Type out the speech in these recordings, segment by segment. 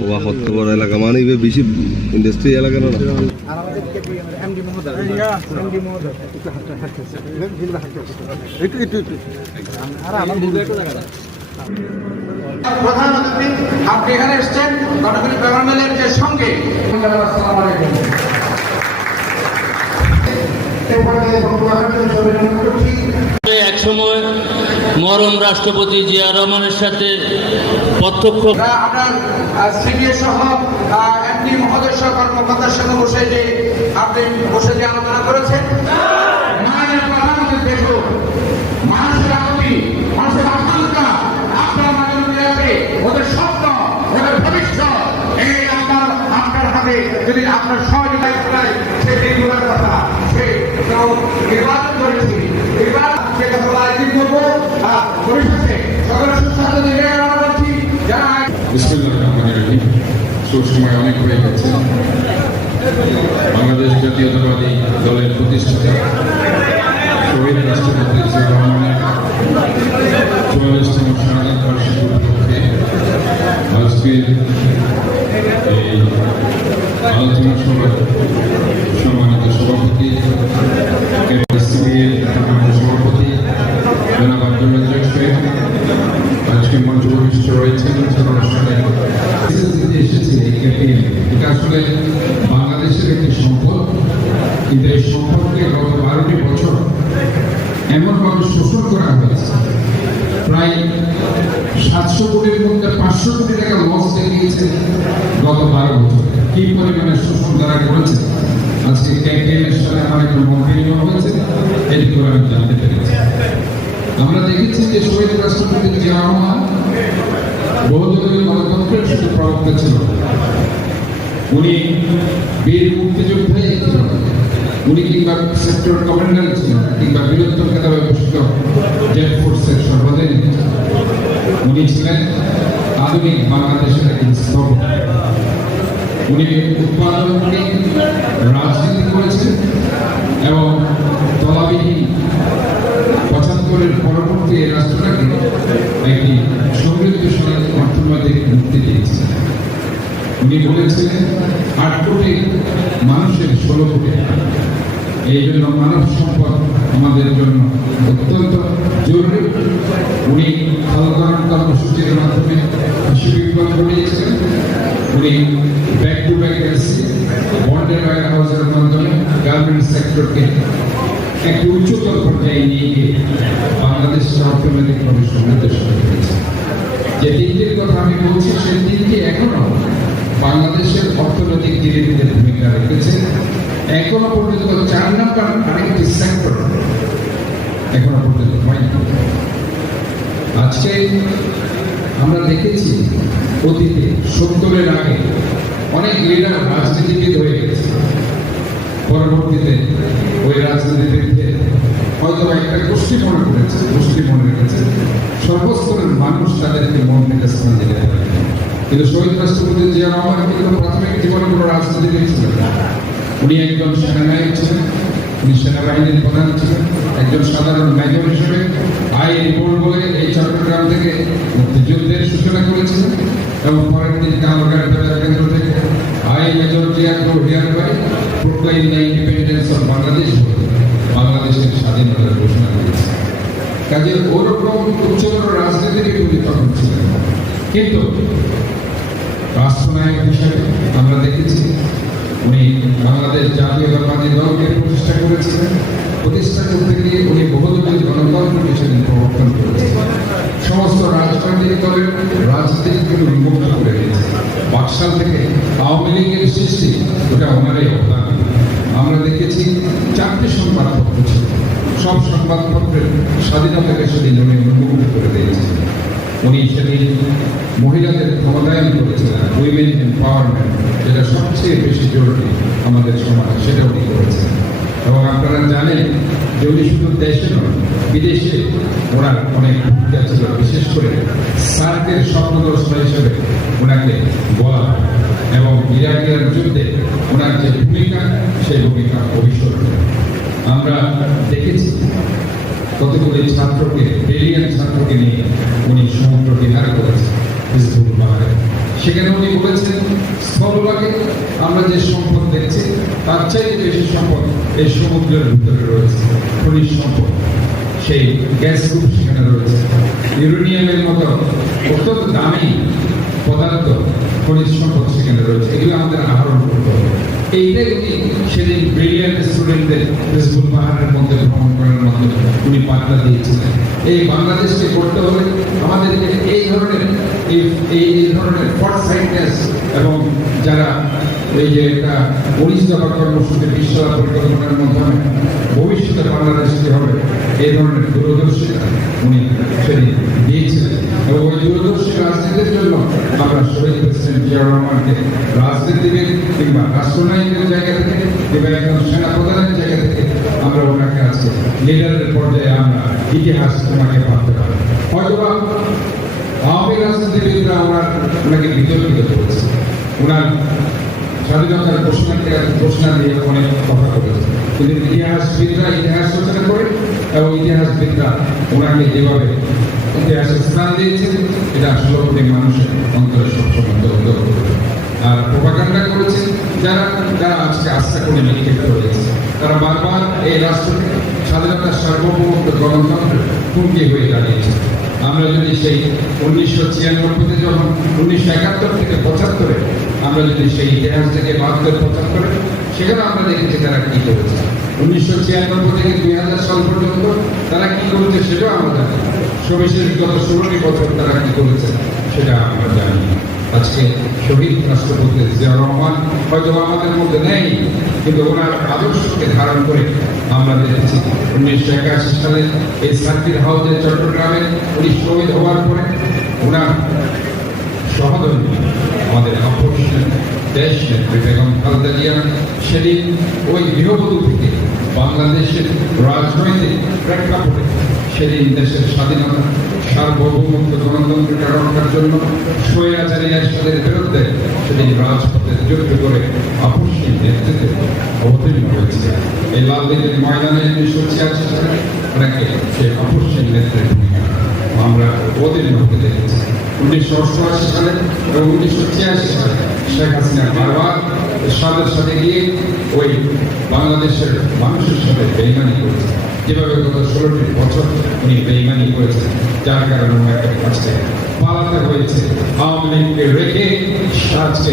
ও কত বড় এলাকা মানে ইবে বেশি ইন্ডাস্ট্রি এলাকা না? প্রধান অতিথি আপনি এখানে এসছেন গণপতি প্যারামেলের যে সঙ্গে। আসসালামু আলাইকুম মরম রাষ্ট্রপতি জিয়া রহমানের সাথে প্রত্যক্ষ। সিডিএ সহ এমডি মহোদয় কর্মকর্তার সঙ্গে বসে যে আপনি বসে যে আলোচনা করেছেন যদি আপনার সহযোগিতা করায় সে দিনগুলোর কথা, সে নির্বাচন করেছি। সময় অনেক হয়ে গেছে। বাংলাদেশ জাতীয়তাবাদী দলের প্রতিষ্ঠাতা, শহীদ রাষ্ট্রপতি জিয়া রহমানের চুয়াল্লিশতম শাহাদ বার্ষিকী উপলক্ষে আজকের এই আলোচনা সভার সম্মানিত সভাপতি সভাপতি এমনভাবে শোষণ করা হয়েছে। প্রায় সাতশো কোটির মধ্যে পাঁচশো কোটি টাকা লস দেখিয়েছে গত বারো বছর। কি পরিমাণে শোষণ তারা করেছে? আজকে ক্যাম্পেইনের সাথে আমার একটু মত বিনিময় হয়েছে এটি করে আমি জানতে পেরেছি। আমরা দেখেছি যে শহীদ রাষ্ট্রপতি জিয়া রহমান বহুদলীয় গণতন্ত্রের শুধু প্রবক্তা ছিল। উনি বীর মুক্তিযোদ্ধাই ছিল উনি কিংবা সেক্টর কমান্ডার ছিলেন? কিংবা বীরত্ব খেতাবে ভূষিত জেট ফোর্সের সর্বাধিক উনি ছিলেন আধুনিক বাংলাদেশের একজন স্থপতি উনি উৎপাদনকে রাজনীতি করেছেন এবং তলাবিহীন পঁচাত্তরের পরবর্তী এই রাষ্ট্রটাকে একটি সমৃদ্ধশালী অর্থনৈতিক মুক্তি দিয়েছে। উনি বলেছিলেন আট কোটি মানুষের ষোলো কোটি এই জন্য মানব সম্পদ আমাদের জন্য অত্যন্ত জরুরি। উনি খালকরণ কর্মসূচির মাধ্যমে কৃষি বিপ্লব ঘটিয়েছিলেন উনি ব্যাক টু ব্যাক এলসি বন্ডের ওয়ার হাউসের মাধ্যমে গার্মেন্ট সেক্টরকে একটি উচ্চতর পর্যায়ে নিয়ে গিয়ে বাংলাদেশের অর্থনৈতিকভাবে সমৃদ্ধশালী হয়েছে যে তিনটির কথা আমি বলছি, সেই তিনটি এখনও বাংলাদেশের অর্থনৈতিক ধীরে ভূমিকা রেখেছে। এখনও পর্যন্ত চার নম্বর আরেকটি সেক্টর এখনও পর্যন্ত হয়নি। আজকে আমরা দেখেছি অতীতে সত্তরের আগে অনেক লিডার রাজনীতিবিদ হয়ে গেছে। পরবর্তীতে ওই রাজনীতিবিদদের হয়তো একটা গোষ্ঠী মনে করেছে, গোষ্ঠী মনে রেখেছে সর্বস্তরের মানুষ তাদেরকে মন থেকে স্থান দিতে পারে কিন্তু শহীদ রাষ্ট্রপতি জিয়া রহমান কিন্তু প্রাথমিক জীবনে কোনো রাজনীতিবিদ ছিলেন না। উনি একজন সেনানায়ক ছিলেন, উনি সেনাবাহিনীর প্রধান ছিলেন, একজন সাধারণ মেজর হিসেবে আই রিপোর্ট বলে এই চট্টগ্রাম থেকে মুক্তিযুদ্ধের সূচনা করেছিলেন এবং পরের দিন কামরঘাট কেন্দ্র থেকে I major Zia here by proclaim the independence of Bangladesh বাংলাদেশের স্বাধীনতার ঘোষণা করেছে কাজে ওরকম উচ্চতর রাজনীতির উনি তখন ছিলেন। কিন্তু রাষ্ট্রনায়ক হিসেবে আমরা দেখেছি উনি বাংলাদেশ জাতীয়তাবাদী দলকে প্রতিষ্ঠা করেছিলেন। প্রতিষ্ঠা করতে গিয়ে উনি বহুদলীয় গণতন্ত্রকে সেদিন প্রবর্তন করেছিলেন সমস্ত রাজনৈতিক দলের রাজনীতিকে উন্মুক্ত করে দিয়েছে বাকশাল থেকে আওয়ামী লীগের সৃষ্টি, ওটা ওনারাই অবদান। আমরা দেখেছি চারটি সংবাদপত্র ছিল। সব সংবাদপত্রের স্বাধীনতাকে সেদিন উনি উন্মুক্ত করে দিয়েছেন। উনি সেদিন মহিলাদের ক্ষমতায়ন করেছিলেন উইমেন এম্পাওয়ারমেন্ট যেটা সবচেয়ে বেশি জরুরি আমাদের সমাজে, সেটা উনি করেছেন এবং আপনারা জানেন যে উনি শুধু দেশে নয় বিদেশে ওনার অনেক ভূমিকা ছিল, বিশেষ করে সার্কের স্বপ্নদর্শন হিসেবে ওনাকে বলা হয়। এবং ইরাকের যুদ্ধে ওনার যে ভূমিকা, সেই ভূমিকা ভবিষ্যৎ আমরা দেখেছি কতগুলি ছাত্রকে ব্রিলিয়ান ছাত্রকে নিয়ে উনি সমুদ্র বিহার করেছেন হিজবুল বাহারে সেখানে উনি বলেছেন, স্থলভাগে আমরা যে সম্পদ দেখছি, তার চাইতে বেশি সম্পদ এই সমুদ্রের ভিতরে রয়েছে, খনিজ সম্পদ। সেই গ্যাস গ্রুপ সেখানে রয়েছে। ইউরেনিয়ামের মতো অত্যন্ত দামি পদার্থ, খনিজ সম্পদ সেখানে রয়েছে। এগুলো আমাদের আহরণ করতে হবে। এইটাই উনি সেদিন ব্রিলিয়ান্ট স্টুডেন্টদের ফেসবুক পাহাড়ের মধ্যে ভ্রমণ করার মাধ্যমে উনি বার্তা দিয়েছিলেন। এই বাংলাদেশকে করতে হলে আমাদেরকে এই ধরনের, এই এই এই ধরনের ফরসাইটনেস এবং যারা এই যে একটা উনিশ দফা কর্মসূচি বিশ্বলা পরিকল্পনার মাধ্যমে ভবিষ্যতে বাংলাদেশ কি হবে, এই ধরনের দূরদর্শিতা উনি সেদিন দিয়েছিলেন। এবং ওই দূরদর্শী রাজনীতির জন্য আমরা শহীদ প্রেসিডেন্ট জিয়া রহমানকে রাজনীতিবিদ কিংবা রাষ্ট্রনায়কের জায়গা থেকে কিংবা একজন সেনাপ্রধানের জায়গা থেকে আমরা ওনাকে আজকে লিডারের পর্যায়ে আমরা ইতিহাস ওনাকে ভাবতে পারি হয়তোবা আওয়ামী রাজনীতিবিদরা ওনার ওনাকে বিতর্কিত করেছে। ওনার স্বাধীনতার ঘোষণা ঘোষণা দিয়ে অনেক কথা বলেছে কিন্তু ইতিহাসবিদরা ইতিহাস রচনা করে এবং ইতিহাসবিদরা ওনাকে যেভাবে ইতিহাসে স্থান দিয়েছেন, এটা ষোলো কোটি মানুষের অন্তরে সবসময় আর প্রোপাগান্ডা করেছে যারা যারা আজকে আস্থা করে নিক্ষেপ করেছে তারা বারবার এই রাষ্ট্রকে স্বাধীনতার সার্বভৌমত্ব গণতন্ত্রের হুমকি হয়ে দাঁড়িয়েছে। আমরা যদি সেই উনিশশো ছিয়ানব্বইতে যখন উনিশশো একাত্তর থেকে পঁচাত্তরে আমরা যদি সেই ইতিহাস থেকে বাহাত্তর পঁচাত্তরে, সেখানে আমরা দেখেছি তারা কী করেছে। উনিশশো ছিয়ানব্বই থেকে দুই হাজার সাল পর্যন্ত তারা কী করেছে সেটাও আমরা জানি সবিশেষ গত ষোলোটি বছর তারা কী করেছে, সেটা আমরা জানি আজকে শহীদ রাষ্ট্রপতি জিয়া রহমান হয়তো আমাদের মধ্যে নেই, কিন্তু ওনার আদর্শকে ধারণ করে আমরা দেখেছি। উনিশশো একাশি সালে এই সার্কিট হাউসে চট্টগ্রামে উনি শহীদ হওয়ার পরে ওনার সহধর্মী আমাদের আপসের দেশ নেত্রী বেগম খালেদা জিয়া সেদিন ওই গৃহবধূ থেকে বাংলাদেশের রাজনৈতিক প্রেক্ষাপটে সেদিন দেশের স্বাধীনতা, সার্বভৌমত্ব গণতন্ত্রকে রক্ষার জন্য স্বৈরাচারী এরশাদের বিরুদ্ধে সেদিন রাজপথে যুদ্ধ করে আপসের নেতৃত্বে অবতীর্ণ হয়েছে। এই লাল দিনের ময়দানে উনিশশো ছিয়াশি সালে ওনাকে সে আপসের নেতৃত্বে আমরা অবতীর্ণ হতে দেখেছি। উনিশশো অষ্টআশি সালে এবং উনিশশো ছিয়াশি সালে শেখ হাসিনা বারবার সাদের সাথে গিয়ে ওই বাংলাদেশের মানুষের সাথে বেইমানি করেছে। যেভাবে গত ষোলোটি বছর উনি বেইমানি করেছেন, যার কারণে ওনাকে আজকে পালাতে হয়েছে। আওয়ামী লীগকে রেখে আজকে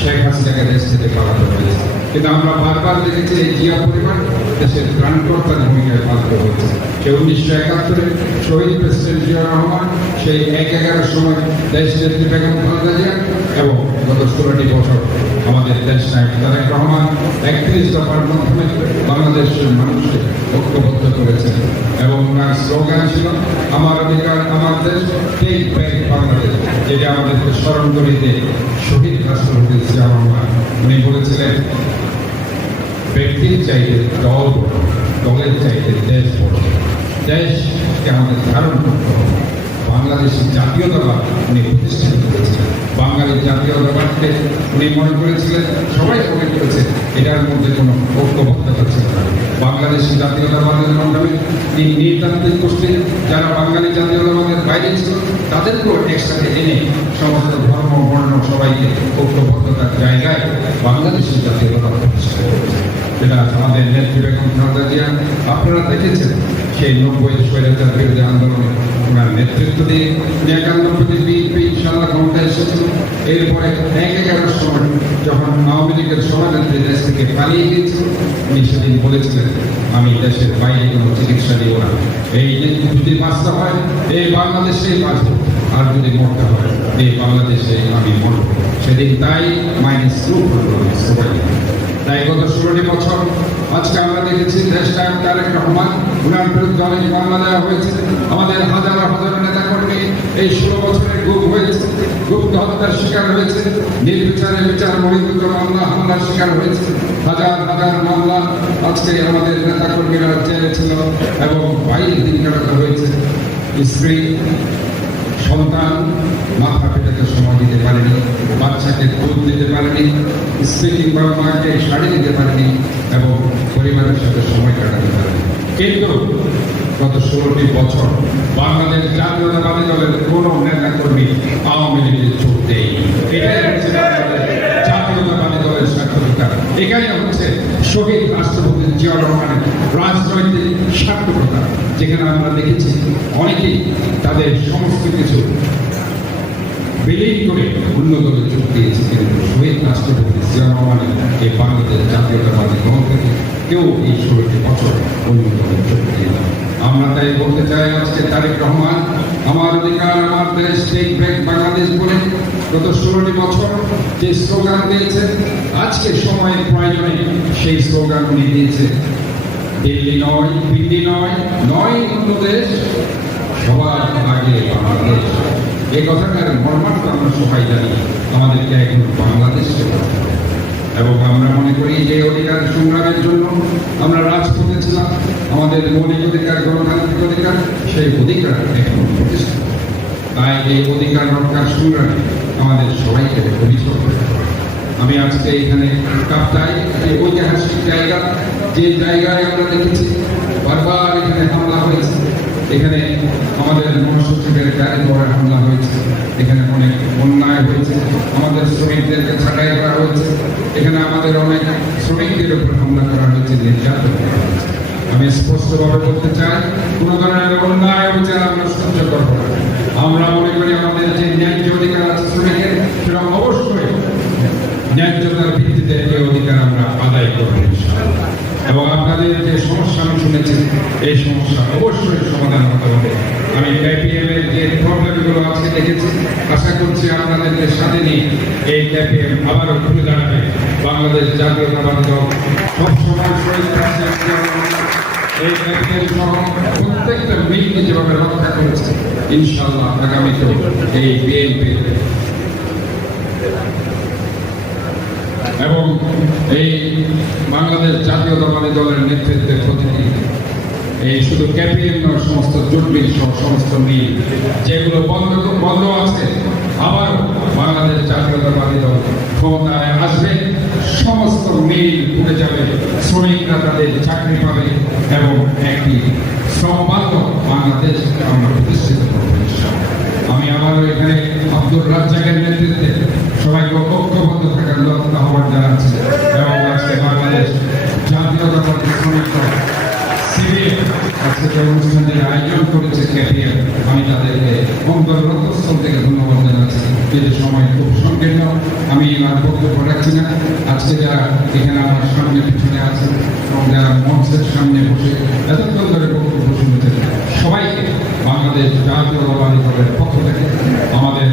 শেখ হাসিনাকে দেশ থেকে পালাতে হয়েছে। কিন্তু আমরা বারবার দেখেছি এই জিয়া পরিবার দেশের ত্রাণকর্তার ভূমিকায় পালিত হয়েছে। সে উনিশশো একাত্তরে শহীদ প্রেসিডেন্ট জিয়া রহমান, সেই এক এগারোর সময় দেশ নেত্রী বেগম খালেদা জিয়া এবং গত ষোলোটি বছর আমাদের দেশ নায়ক তারেক রহমান একত্রিশ দফার মাধ্যমে বাংলাদেশের মানুষকে ঐক্যবদ্ধ করেছেন। এবং ওনার স্লোগান ছিল, আমার অধিকার আমার দেশ টেক ব্যাক বাংলাদেশ যেটা আমাদেরকে স্মরণ দেয় শহীদ রাষ্ট্রপতি জিয়া রহমান। উনি বলেছিলেন, ব্যক্তির চাইতে দল বড়, দলের চাইতে দেশ বড়। দেশকে আমাদের ধারণ করতে হবে। বাংলাদেশের জাতীয়তাবাদ উনি প্রতিষ্ঠিত করেছিলেন। বাঙালির জাতীয়তাবাদকে উনি মনে করেছিলেন, সবাই মনে করেছে, এটার মধ্যে কোনো ঐক্যবদ্ধতা ছিল না। বাংলাদেশি জাতীয়তাবাদের মাধ্যমে এই নৃতান্ত্রিক গোষ্ঠী, যারা বাঙালি জাতীয়তাবাদের বাইরে ছিল, তাদেরকেও একসাথে এনে সমস্ত ধর্ম, বর্ণ, সবাইকে ঐক্যবদ্ধতার জায়গায় বাংলাদেশের জাতীয়তাবাদ প্রতিষ্ঠা করেছে। যেটা আমাদের নেত্রী বেগম আপনারা দেখেছেন সেই নব্বই স্বৈরাচার বিরোধী আন্দোলনে ওনার নেতৃত্ব দিয়ে একানব্বইতে বিএনপি ইনশাল্লাহ ক্ষমতায় এসেছিল এরপরে এক এগারোর সময় যখন আওয়ামী লীগের সভানেত্রী দেশ থেকে পালিয়ে গিয়েছিল উনি সেদিন বলেছিলেন, আমি দেশের বাইরে কোনো চিকিৎসা দিব না। এই যদি বাঁচতে হয় এই বাংলাদেশেই বাঁচব, আর যদি মরতে হয় এই বাংলাদেশে আমি মরব। সেদিন তাই মাইনাস টু সবাই তাই গত ষোলোটি বছর আজকে আমরা দেখেছি দেশ নায়ক তারেক রহমান, উনার বিরুদ্ধে অনেক মামলা দেওয়া হয়েছে। আমাদের হাজার হাজার নেতা কর্মী এই ষোলো বছরে গুম হয়েছে গুপ্ত হত্যার শিকার হয়েছে, নির্বিচারে বিচার বহির্ভূত মামলা, হামলার শিকার হয়েছে। হাজার হাজার মামলা আজকে আমাদের নেতা কর্মীরা জেলে ছিল এবং বাইরে দিন কাটাতে হয়েছে। স্ত্রী সন্তান মাথা পেটাতে সময় দিতে পারেনি, বাচ্চাকে দুধ দিতে পারেনি স্ত্রী বা মাকে শাড়ি দিতে পারেনি এবং পরিবারের সাথে সময় কাটাতে পারেনি। কিন্তু গত ষোলোটি বছর বাংলাদেশ জাতীয়তাবাদী দলের কোনো নেতা কর্মী আওয়ামী লীগের চোখ দেয় জাতীয়তাবাদী দলের সার্থকতা দেয়নি জিয়া রহমানের রাজনৈতিক স্বার্থকতা যেখানে আমরা দেখেছি অনেকেই তাদের সমস্ত কিছু বিলীন করে অন্য দলে যোগ দিয়েছে। কিন্তু শহীদ রাষ্ট্রপতি জিয়া রহমানের এই বাংলাদেশ জাতীয়তাবাদী দল কেউ এই ষোলোটি বছর অন্য দলে যোগ দিয়ে আমরা তাই বলতে চাই আজকে তারেক রহমান, আমার অধিকার, আমার দেশ টেক ব্যাক বাংলাদেশ বলে গত ষোলোটি বছর যে স্লোগান দিয়েছেন, আজকে সময়ের প্রয়োজনে সেই স্লোগান উনি দিয়েছেন। দিল্লি নয় দিল্লি নয় নয় অন্য দেশ সবার আগে বাংলাদেশ। এই কথাটার মর্মার্থ আমরা সবাই জানি, আমাদেরকে এখন বাংলাদেশ এবং আমরা মনে করি যে অধিকার সংগ্রামের জন্য আমরা রাজপথে ছিলাম, আমাদের মৌলিক অধিকার, গণতান্ত্রিক অধিকার, সেই অধিকার এখন প্রতিষ্ঠিত। তাই এই অধিকার রক্ষার সংগ্রামে আমাদের সবাইকে অভিযোগ আমি আজকে এখানে কাপ্তাই, এই ঐতিহাসিক জায়গা, যে জায়গায় আমরা দেখেছি, বারবার এখানে হামলা হয়েছে। এখানে আমাদের মহাসচিবের গাড়ি ঘোড়া হামলা হয়েছে। এখানে অনেক অন্যায় হয়েছে। আমাদের শ্রমিকদেরকে ছাঁটাই করা হয়েছে। এখানে আমাদের অনেক শ্রমিকদের উপর হামলা করা হয়েছে, নির্যাতন করা হয়েছে। আমি স্পষ্টভাবে বলতে চাই, কোন ধরনের অন্যায় বিচার আমরা সহ্য করব আমরা মনে করি আমাদের যে ন্যায্য অধিকার আছে শ্রমিকের, সেটা অবশ্যই ন্যায্যতার ভিত্তিতে এই অধিকার আমরা আদায় করব এবং আপনাদের যে সমস্যা, আমি শুনেছি, এই সমস্যা অবশ্যই সমাধান হতে হবে। আমি ক্যাপিএম এর যে প্রবলেমগুলো আজকে দেখেছি, আশা করছি আপনাদেরকে সাথে নিয়ে এই ক্যাপিএম আবারও ঘুরে দাঁড়াবে। বাংলাদেশ জাতীয়তাবাদী দল সবসময় শহীদ এই সহ প্রত্যেকটা এবং এই বাংলাদেশ জাতীয়তাবাদী দলের নেতৃত্বে প্রতিটি এই শুধু ক্যাপিএম নয় সমস্ত জোট মিল সহ সমস্ত মিল যেগুলো বন্ধ বন্ধ আছে। আবার বাংলাদেশ জাতীয়তাবাদী দল ক্ষমতায় আসবে। সমস্ত মিল উঠে যাবে। শ্রমিকরা তাদের চাকরি পাবে এবং একটি সম্পাদ বাংলাদেশ আমরা প্রতিষ্ঠিত করব আমি আবারও এখানে আব্দুল রাজ্জাকের নেতৃত্বে সবাইকে ঐক্যবদ্ধ থাকার লক্ষ্য আহ্বান জানাচ্ছি। এবং আজকে বাংলাদেশ জাতীয়তাবাদী শ্রমিক দল সিবিএম আজকে অনুষ্ঠানের আয়োজন করেছে ক্যাপিএম আমি তাদেরকে অন্তর রক্তস্থল থেকে ধন্যবাদ জানাচ্ছি যেহেতু সময় খুব সংকীর্ণ আমি আর বক্তব্য রাখছি না আজকে যারা এখানে আমার সামনে পিছনে আছেন এবং যারা মঞ্চের সামনে বসে এতক্ষণ ধরে বক্তব্য শুনেছেন সবাইকে বাংলাদেশ জাতীয়তাবাদী দলের পক্ষ থেকে আমাদের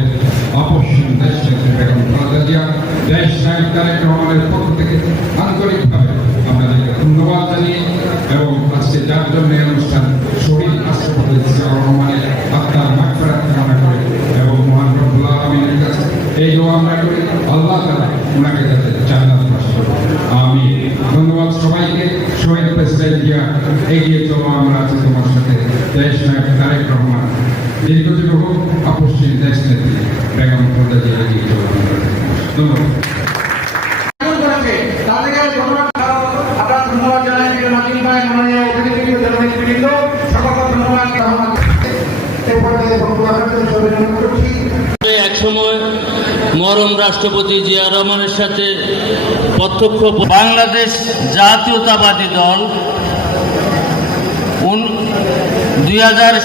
অপসীম দেশ বেগম খালেদা জিয়া দেশ নায়ক তারেক রহমানের পক্ষ থেকে আন্তরিকভাবে আপনাদেরকে ধন্যবাদ জানিয়ে এবং আজকে যার জন্য এই অনুষ্ঠান শহীদ রাষ্ট্রপতি জিয়াউর রহমানের আত্মার মাগফিরাত কামনা করে এবং মহান রব্বুল আলামিনের কাছে এই দোয়া আমরা করি আল্লাহ তাআলা ওনাকে যাতে জান্নাত বাস করে আমি ধন্যবাদ সবাইকে শহীদ প্রেসিডেন্ট জিয়া এগিয়ে চলো আমরা আছি তোমার সাথে দেশ নায়ক তারেক রহমান দীর্ঘজীবী হোক আপসীন দেশ নেত্রী বেগম খালেদা জিয়া এগিয়ে চলো আমরা ধন্যবাদ আয়োজন করেছে তাদেরকে ধন্যবাদ আপনারা ধন্যবাদ জানাই যে মাটির ভাই মাননীয় অতিথিবৃন্দ জননেতৃবৃন্দ সকলকে ধন্যবাদ এই পর্যায়ে বক্তব্য রাখার জন্য সবাই অনুরোধ করছি এক সময় মরম রাষ্ট্রপতি জিয়া রহমানের সাথে প্রত্যক্ষ বাংলাদেশ জাতীয়তাবাদী দল দুই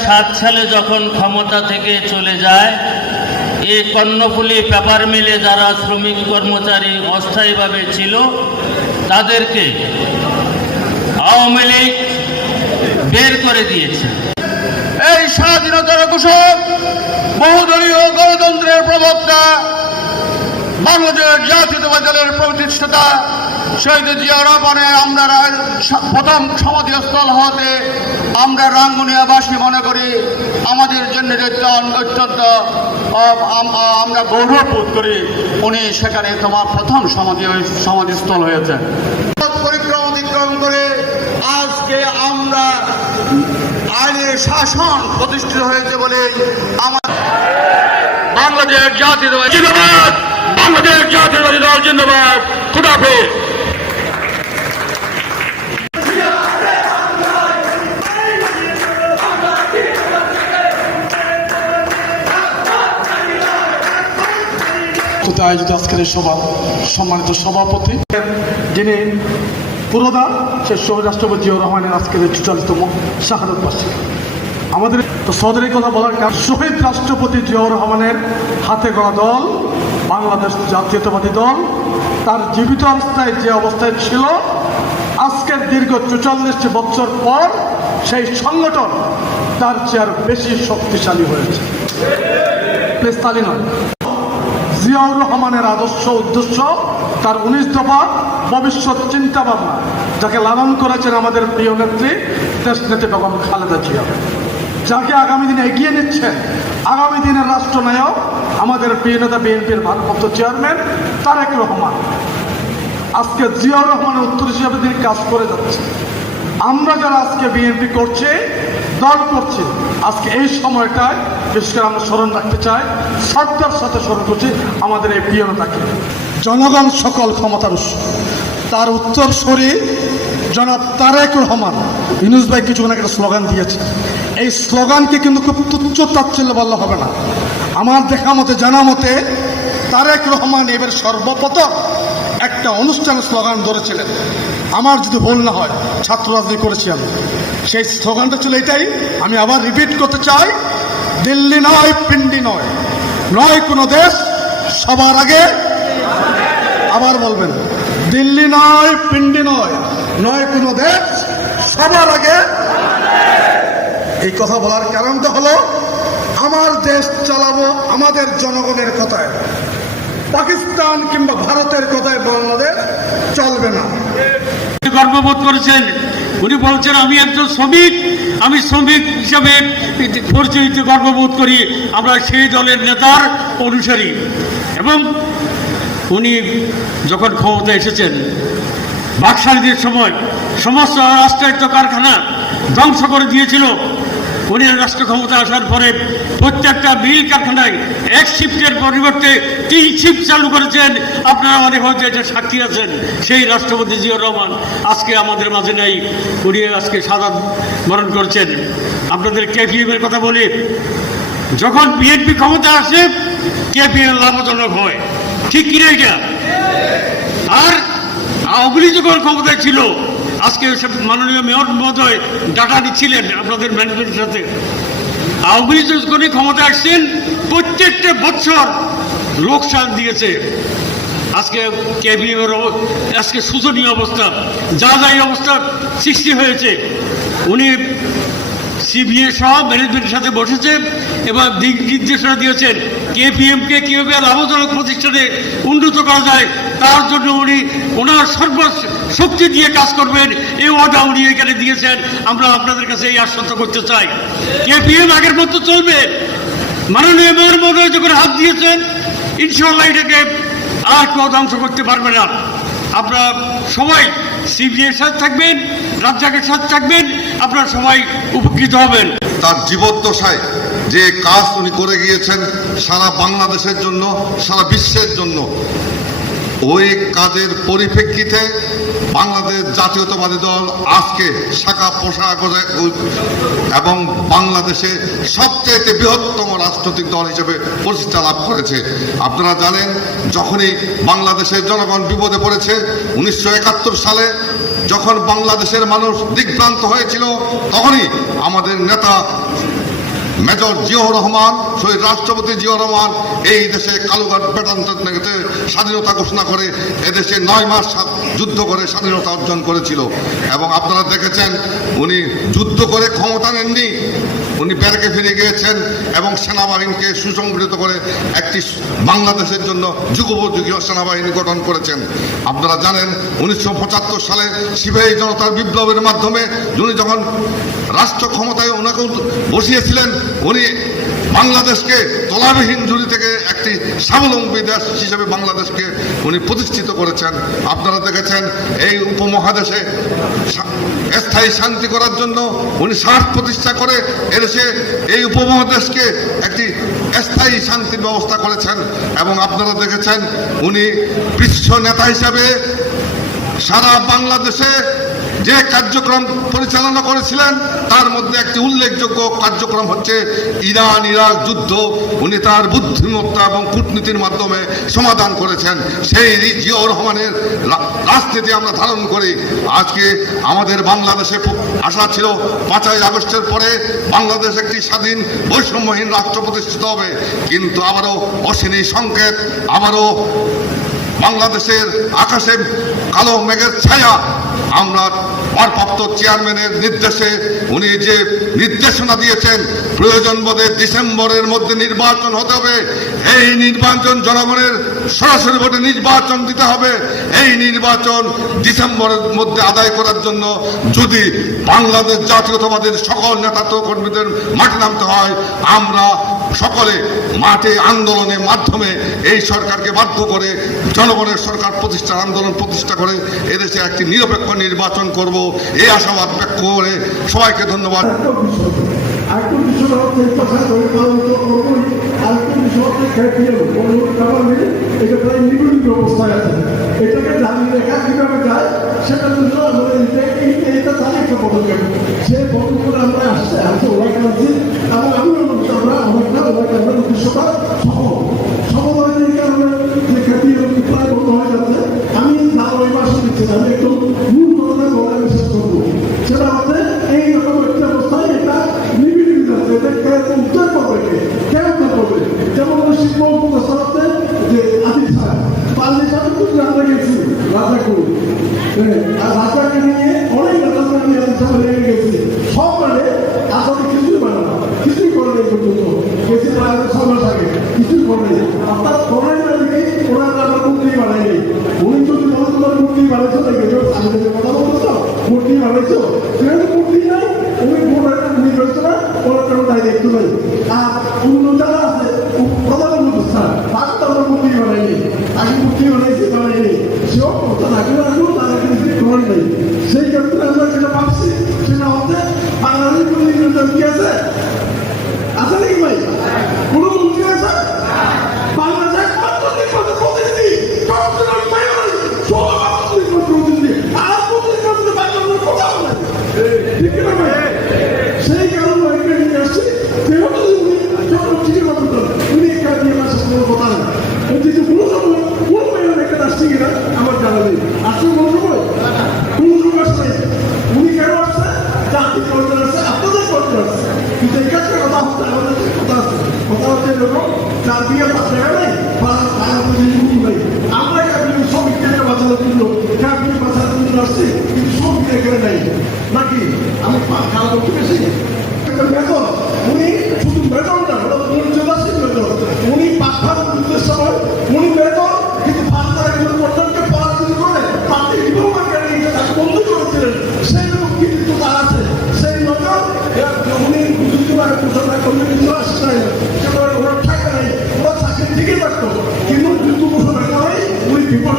সাত সালে যখন ক্ষমতা থেকে চলে যায়, এ কর্ণফুলী পেপার মিলে যারা শ্রমিক কর্মচারী অস্থায়ীভাবে ছিল, তাদেরকে আওয়ামী লীগ বের করে দিয়েছে। স্বাধীনতার ঘোষক, বহুদলীয় গণতন্ত্রের প্রবক্তা, বাংলাদেশ জাতীয়তাবাদী দলের প্রতিষ্ঠাতা শহীদ জিয়া রহমানের আমরা প্রথম সমাধিস্থল হতে আমরা রাঙ্গুনিয়াবাসী মনে করি আমাদের জন্য অত্যন্ত আমরা গৌরব বোধ করি উনি সেখানে তোমার প্রথম সমাধি সমাধিস্থল হয়েছেন। পরিক্রম অতিক্রম করে আজকে আমরা আইনের শাসন প্রতিষ্ঠিত হয়েছে বলে আমার বাংলাদেশ জাতীয়তাবাদী জিন্দাবাদ। বাংলাদেশ জাতীয়তাবাদী দল জিন্দাবাদ। খুদাফেজ আয়োজিত আজকের সভা সম্মানিত সভাপতি যিনি পুরোদা সে শহীদ রাষ্ট্রপতি রহমানের আজকের এই চুচাল্লিশতম শাহাদত বার্ষিকী। আমাদের তো সদরের কথা বলার কারণ, শহীদ রাষ্ট্রপতি জিয়াউর রহমানের হাতে গড়া দল, বাংলাদেশ জাতীয়তাবাদী দল, তার জীবিত অবস্থায় যে অবস্থায় ছিল, আজকের দীর্ঘ চুচাল্লিশটি বছর পর সেই সংগঠন তার চেয়ার বেশি শক্তিশালী হয়েছে। প্লিজ তালি নয় জিয়াউর রহমানের আদর্শ উদ্দেশ্য তার উনিশ দফা ভবিষ্যৎ চিন্তা ভাবনা, যাকে লালন করেছেন আমাদের প্রিয় নেত্রী দেশনেত্রী বেগম খালেদা জিয়া। যাকে আগামী দিনে এগিয়ে নিচ্ছেন আগামী দিনের রাষ্ট্রনায়ক আমাদের প্রিয় নেতা বিএনপির ভারপ্রাপ্ত চেয়ারম্যান তারেক রহমান। আজকে জিয়াউর রহমানের উত্তর হিসাবে তিনি কাজ করে যাচ্ছে আমরা যারা আজকে বিএনপি করছে দল করছে। আজকে এই সময়টায়, বিশেষ করে আমরা স্মরণ রাখতে চাই শ্রদ্ধার সাথে স্মরণ করছি আমাদের এই প্রিয় নেতাকে। জনগণ সকল ক্ষমতার উৎস। তার উত্তর সরি জনাব তারেক রহমান। ইনুস ভাই কিছুক্ষণ একটা স্লোগান দিয়েছে। এই স্লোগানকে কিন্তু খুব তুচ্ছ তাচ্ছিল্য বললে হবে না। আমার দেখা মতে, জানা মতে, তারেক রহমান এবার সর্বপ্রথম একটা অনুষ্ঠানে স্লোগান ধরেছিলেন। আমার যদি ভুল না হয়, ছাত্র রাজনীতি করেছি আমি। সেই স্লোগানটা ছিল এটাই। আমি আবার রিপিট করতে চাই, দিল্লি নয়, পিন্ডি নয়। নয় কোনো দেশ, সবার আগে। আবার বলবেন, দিল্লি নয়, পিন্ডি নয়। নয় কোনো দেশ, সবার আগে। এই কথা বলার কারণটা হলো, আমার দেশ চালাবো আমাদের জনগণের কথায়। পাকিস্তান কিংবা ভারতের কথায় বাংলাদেশ চলবে না। গর্ববোধ করেছেন। উনি বলছেন, আমি একজন শ্রমিক। আমি শ্রমিক হিসাবে পরিচয়িত গর্ববোধ করি। আমরা সেই দলের নেতার অনুসারী। এবং উনি যখন ক্ষমতা এসেছেন, বাকশালীদের সময় সমস্ত রাষ্ট্রায়ত্ত কারখানা ধ্বংস করে দিয়েছিল। উনি রাষ্ট্র ক্ষমতা আসার পরে প্রত্যেকটা মিল কারখানায় এক শিফটের পরিবর্তে তিন শিফট চালু করেছেন। আপনারা অনেক হয়তো এটা সাক্ষী আছেন। সেই রাষ্ট্রপতি জিয়াউর রহমান আজকে আমাদের মাঝে নেই। উনি আজকে সাদা বরণ করছেন। আপনাদের কেপিএম এর কথা বলি। যখন বিএনপি ক্ষমতা আসে কেপিএম লাভজনক হয়। ঠিক কিনা এটা? আর আওয়ামী যখন ক্ষমতায় ছিল আজকে মাননীয় মেয়র মহোদয় ডাটা দিচ্ছিলেন আপনাদের ম্যানেজমেন্টের সাথে। আওয়ামী লীগ যখন ক্ষমতা আসছেন, প্রত্যেকটা বছর লোকসান দিয়েছে। আজকে কেবিএম এর আজকে শোচনীয় অবস্থা, যা যা এই অবস্থা সৃষ্টি হয়েছে, উনি সিবিএ সহ ম্যানেজমেন্টের সাথে বসেছে এবং দিক নির্দেশনা দিয়েছেন, কেপিএমকে কীভাবে লাভজনক প্রতিষ্ঠানে উন্নত করা যায়, তার জন্য উনি ওনার সর্ব শক্তি দিয়ে কাজ করবেন, এই ওয়াদা উনি এখানে দিয়েছেন। আমরা আপনাদের কাছে এই আশ্বস্ত করতে চাই। কেপিএম আগের মতো চলবে। মাননীয় মেয়র মহোদয় যখন হাত দিয়েছেন ইনশাল্লাহ এটাকে আর কেউ ধ্বংস করতে পারবে না। আপনারা সবাই সিবিএর সাথে থাকবেন, রাজ্জাকের সাথে থাকবেন, আপনারা সবাই উপকৃত হবেন। তার জীবদ্দশায় যে কাজ উনি করে গিয়েছেন সারা বাংলাদেশের জন্য, সারা বিশ্বের জন্য ওই কাজের পরিপ্রেক্ষিতে বাংলাদেশ জাতীয়তাবাদী দল আজকে শাখা পোশাক এবং বাংলাদেশে সবচেয়ে বৃহত্তম রাজনৈতিক দল হিসেবে প্রতিষ্ঠা লাভ করেছে। আপনারা জানেন, যখনই বাংলাদেশের জনগণ বিপদে পড়েছে, উনিশশো একাত্তর সালে যখন বাংলাদেশের মানুষ দিগ্ভ্রান্ত হয়েছিল, তখনই আমাদের নেতা মেজর জিয়াউর রহমান, শহীদ রাষ্ট্রপতি জিয়াউর রহমান, এই দেশে কালুঘাট বেদান্ত থেকে স্বাধীনতা ঘোষণা করে এদেশে নয় মাস যুদ্ধ করে স্বাধীনতা অর্জন করেছিল। এবং আপনারা দেখেছেন, উনি যুদ্ধ করে ক্ষমতা নেননি। উনি ব্যারকে ফিরে গিয়েছেন এবং সেনাবাহিনীকে সুসংগঠিত করে একটি বাংলাদেশের জন্য যুগোপযোগী সেনাবাহিনী গঠন করেছেন। আপনারা জানেন, উনিশশো পঁচাত্তর সালে সিপাহী জনতার বিপ্লবের মাধ্যমে উনি যখন রাষ্ট্র ক্ষমতায় ওনাকে বসিয়েছিলেন, উনি বাংলাদেশকে তলাবিহীন জুড়ি থেকে একটি স্বাবলম্বী দেশ হিসেবে বাংলাদেশকে উনি প্রতিষ্ঠিত করেছেন। আপনারা দেখেছেন এই উপমহাদেশে স্থায়ী শান্তি করার জন্য উনি স্বার্থ প্রতিষ্ঠা করে এদেশে এই উপমহাদেশকে একটি স্থায়ী শান্তির ব্যবস্থা করেছেন এবং আপনারা দেখেছেন উনি বিশ্ব নেতা হিসাবে সারা বাংলাদেশে যে কার্যক্রম পরিচালনা করেছিলেন, তার মধ্যে একটি উল্লেখযোগ্য কার্যক্রম হচ্ছে ইরান ইরাক যুদ্ধ। উনি তার বুদ্ধিমত্তা এবং কূটনীতির মাধ্যমে সমাধান করেছেন। সেই জিয়াউর রহমানের রাজনীতি আমরা ধারণ করি। আজকে আমাদের বাংলাদেশে আশা ছিল, পাঁচই আগস্টের পরে বাংলাদেশ একটি স্বাধীন বৈষম্যহীন রাষ্ট্র প্রতিষ্ঠিত হবে। কিন্তু আবারও অশিনী সংকেত, আবারও বাংলাদেশের আকাশে কালো মেঘের ছায়া। আমরা ভারপ্রাপ্ত চেয়ারম্যানের নির্দেশে উনি যে নির্দেশনা দিয়েছেন, প্রয়োজন বোধে ডিসেম্বরের মধ্যে নির্বাচন হতে হবে। এই নির্বাচন জনগণের সরাসরি ভোটে নির্বাচন দিতে হবে। এই নির্বাচন ডিসেম্বরের মধ্যে আদায় করার জন্য যদি বাংলাদেশ জাতীয়তাবাদের সকল নেতা কর্মীদের মাঠে নামতে হয়, আমরা সকলে মাঠে আন্দোলনের মাধ্যমে এই সরকারকে বাধ্য করে জনগণের সরকার প্রতিষ্ঠার আন্দোলন প্রতিষ্ঠা করে এদেশে একটি নিরপেক্ষ নির্বাচন করব এই আশাবাদ ব্যক্ত করে সবাইকে ধন্যবাদ হচ্ছে খেয়ে অনুরোধ ব্যাপার মিলে এটা প্রায় নিবিড় অবস্থায় আছে। এটাকে জানিয়ে রেখা কীভাবে যায়, সেটা জন্য আমাদের এটা- তার একটা পদক্ষেপ। সে পদক্ষেপে আমরা আসছে আসছে ওরা কাছে এবং আমি আমরা অনেকটা ওরা কাছে উদ্দেশ্যটা সফল। সফল হয়ে কারণে যে খ্যাতি প্রায় বন্ধ হয়ে যাচ্ছে। আমি তার ওই মাসে দিচ্ছি না আমি একটু আর রাজাকে নিয়ে অনেক কিছুই মানে না করে নেই পর্যন্ত কিছুই করে নেই অর্থাৎ করেন না দেখে ওনার আমরা মূর্তি বানাইনি উনি যদি মনে তোমার বানাইছো দেখে আমি যদি কথা বলতো তো মূর্তি বানাইছো যেহেতু মূর্তি উনি উনি রয়েছে না ওরা কেন তাই দেখতে পাই আর অন্য যারা আছে প্রধান উপদেষ্টা তাকে তো আমরা মূর্তি বানাইনি আগে মূর্তি বানাইছি বানাইনি সেও কথা থাকলে আছে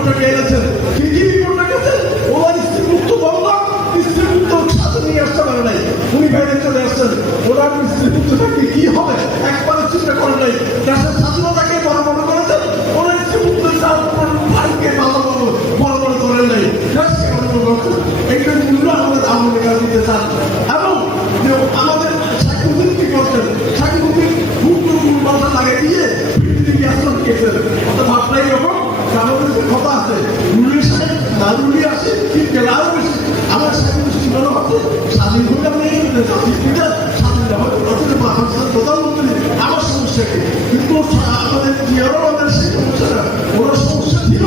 উনি এনেছেন কি কি বিপদটা গেছেন ওরা স্ত্রী মুক্ত বন্ধ স্ত্রী মুক্ত সাথে নিয়ে আসতে পারে নাই, উনি বাইরে চলে আসছেন। ওরা স্ত্রী মুক্ত থাকলে কি হবে? একবারে চিন্তা করেন নাই। দেশের স্বাধীনতাকে বড় বড় করেছেন? ওরা স্ত্রী মুক্ত ভাইকে ভালো বড় বড় বড় করেন নাই। দেশকে বড় বড় করছেন? এইটা মূল্য আমাদের আন্দোলন দিতে চান। এবং আমাদের সাংবাদিক কি করছেন। সাংবাদিক মুক্ত ভাষা লাগিয়ে দিয়ে পৃথিবী আসন গেছেন অত ভাবনাই যে কথা আছে। রুলি সাহেব না রুলি আসে, কি বেশি আমার সাংবাদিক মনে হচ্ছে স্বাধীন হলে আমি জাতির পিতা স্বাধীন হবে প্রধানমন্ত্রী, আমার সমস্যা কি? কিন্তু আমাদের জিয়ারও আমাদের সেই সমস্যাটা ওরা সমস্যা ছিল?